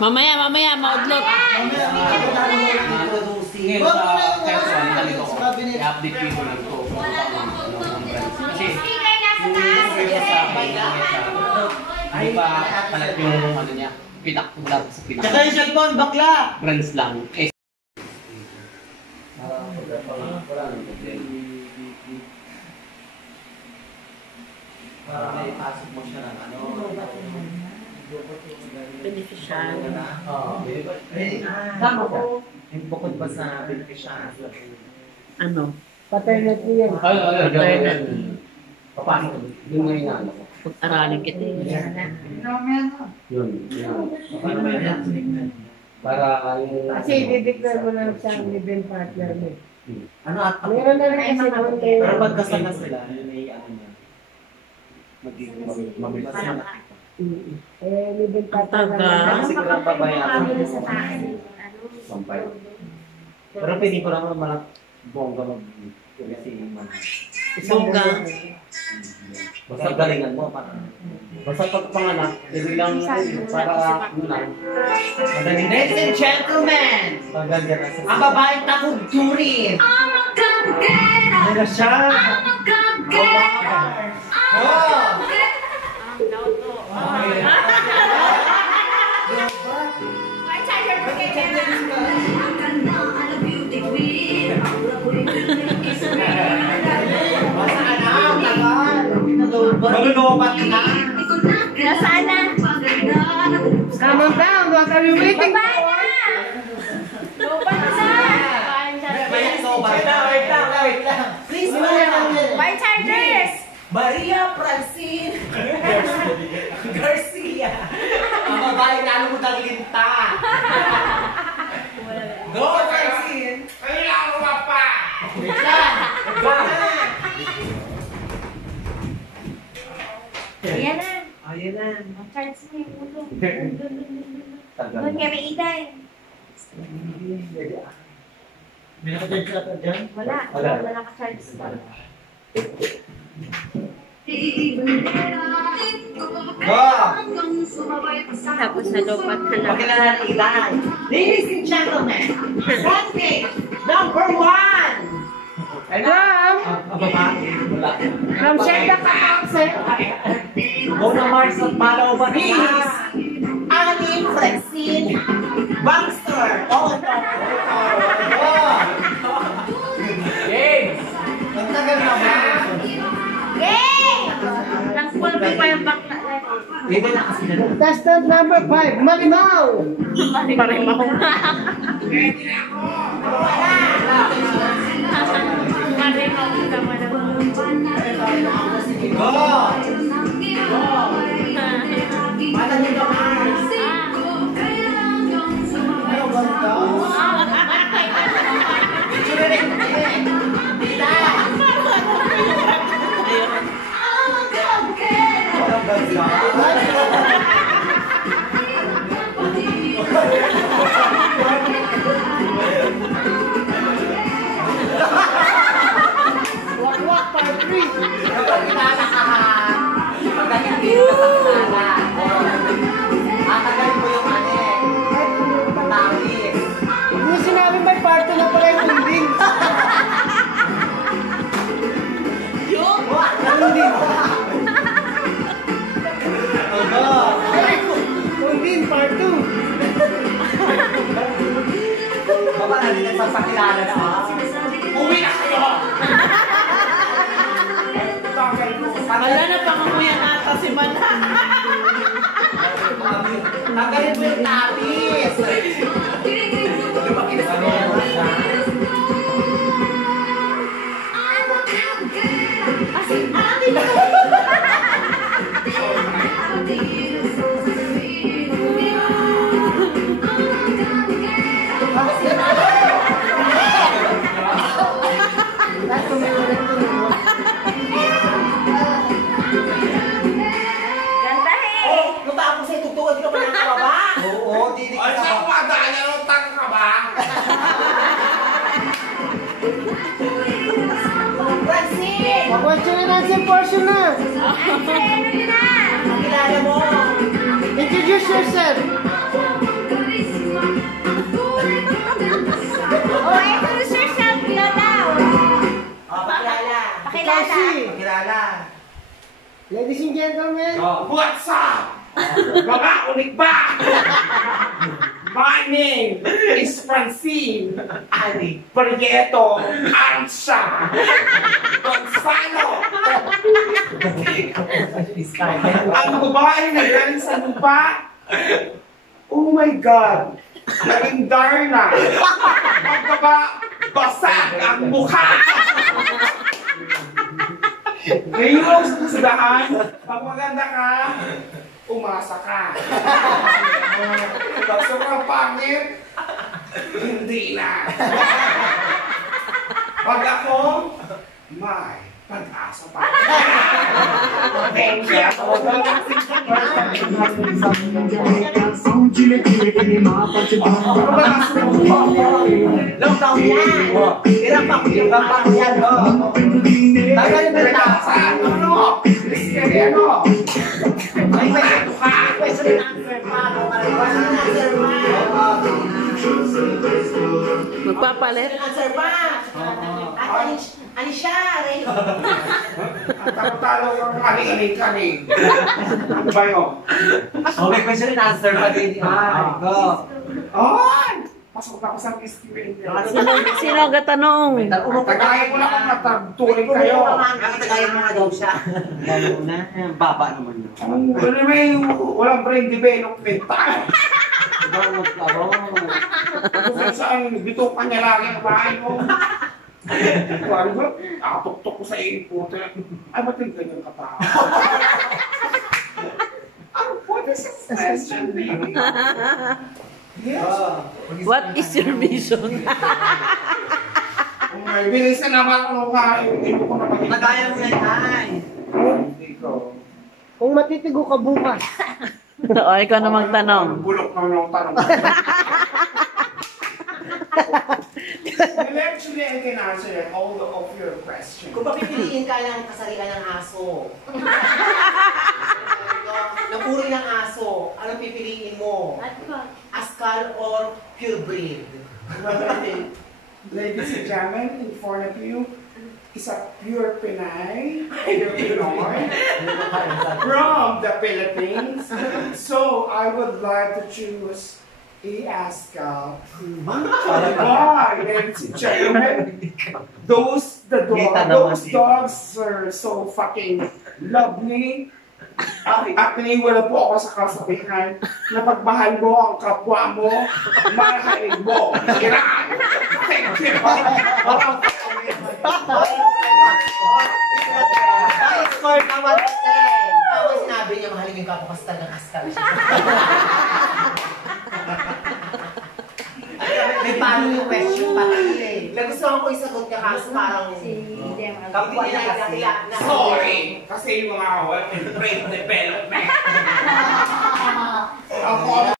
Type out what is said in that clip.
Mamaya, maudlot. I-update ko lang ito. Kasi, ay ba palat yung ano niya, pinak-ulat sa pinak. Tsaka yung cellphone, bakla! Brands lang. Para may pasok mo siya ng ano. Beneficial. Tama ka. Yung bukod pa sa beneficial. Ano? Paternity yan. Papasok. Yung ngayon na ano ko. Pag-aralin kita Yun. Para yung... Kasi i-declare mo lang siya ang live-in partner mo. Ano at ako? Meron na rin kasi noon eh. Pero pagkasal na sila, yun ay ano niya. Magiging mabilis na. Live-in partner Taga. lang. Siguro ang babayaran. Sampay. Pero pwede ko naman malak bongga mag kasi Bongga. basta galingan mo para basta pagpanganak hindi lang para unan. Ladies and gentlemen, pagagyan na ang babaeng takugturin. Ano siya? Malulobat na. Nasaan na? Come on down, what are you waiting for? Lobat na! Wait lang. Please, Buy chargers! Maria Francine Garcia. Ang babaeng nalumutang linta. Go, Francine! Ay, ako pa! Wait lang! Go na! Ayan na. Ayan na. Charge mo yung ulo. Doon kami itay. May nakadyan ka na dyan? Wala. Wala ka-charge pa. Go! Tapos nalupat ka na. Pakilala ng ilan. Ladies and gentlemen, runway number 1! Ang babae. Wala. From Shenda Kakakse. Mona Mars at Malaw Baris. Annie Francine Baxter. Oh, James! Ang tagal naman. Yay! Nang-pulpi pa yung bakla. Hindi na kasi na. Contestant number 5, Marimaw. Marimaw. Marimaw naman Go! Go! Mata niyo ka, Mars. Ano ba ito? Wakwak, part 3. Kapag kinala ka, pag hindi ka pakilala, atagalin mo yung tawis. Hindi sinabi may part 2 na pala yung ending. Yung? Ending. Ending, part 2. Baba natin nagpapakilala na uwi na kayo! Wala na pangamuyan ata si Mana. Tanggalin mo yung tapis! Lumakinis mo yan. Pre! question and answer portion na. Kilala mo. Introduce yourself. Oh, introduce yourself, Lola. Pakilala. Pakilala. Pakilala. Ladies and gentlemen. What's up? Mga unik ba? My name is Francine Ani Prieto Ansa Gonzalo. Ang babae na galing sa lupa. Oh my God! Naging Darna. Basag ang mukha. Ngayon sa kasadahan, pag maganda ka, umasa ka. Pag sobrang pangit, hindi na. Pag ako, may pag-asa pa. Thank you. Lockdown yan. Hirap ako yung kapang yan. Tagal na tayo. Ano? Ano? May question and answer pa. Question and answer pa. Magpapalit? Answer pa. Ani siya? Talo kang kaning-kaning. Ano ba yun? Okay, question and answer pa din. Go. Ay! Pasok na ako sa festival. Sino ang gatanong? Tagayin mo na kung matagtuloy kayo. Tagayin mo nga daw siya. Lalo na, baba naman yun. Ano may walang brain development tayo. Kung saan bitukan niya lagi ang bahay mo. Ano ba? Nakatuktok ko sa input. Ay, ba't yung ganyan ka pa? What is this question? Yes. What is your vision? Okay, bilis na naman ako nga. Hindi ko naman. Nagaya mo yan, ay. Hindi ko. Kung matitigo ka bukas. O, ikaw na magtanong. Bulok na yung tanong. Well, actually, I can answer all of your questions. Kung papipiliin ka ng kasalian ng aso, ng uri ng aso, anong pipiliin mo? Askal or purebred? Ladies and gentlemen, in front of you is a pure Pinay, Pinoy, from the Philippines. So I would like to choose a Askal. Why, ladies and gentlemen? Those dogs are so fucking lovely. At naniwala po ako sa kasabihan na pagmahal mo ang kapwa mo, mahalin mo. Yan! Thank you! Score naman 10. Tama sinabi niya mahalin yung kapwa kasi talagang askal siya. May paano yung question pa eh. Nagustuhan ko isagot ka kaso parang kapwa niya kasi. Sorry! Kasi yung mga walang brain development. Ako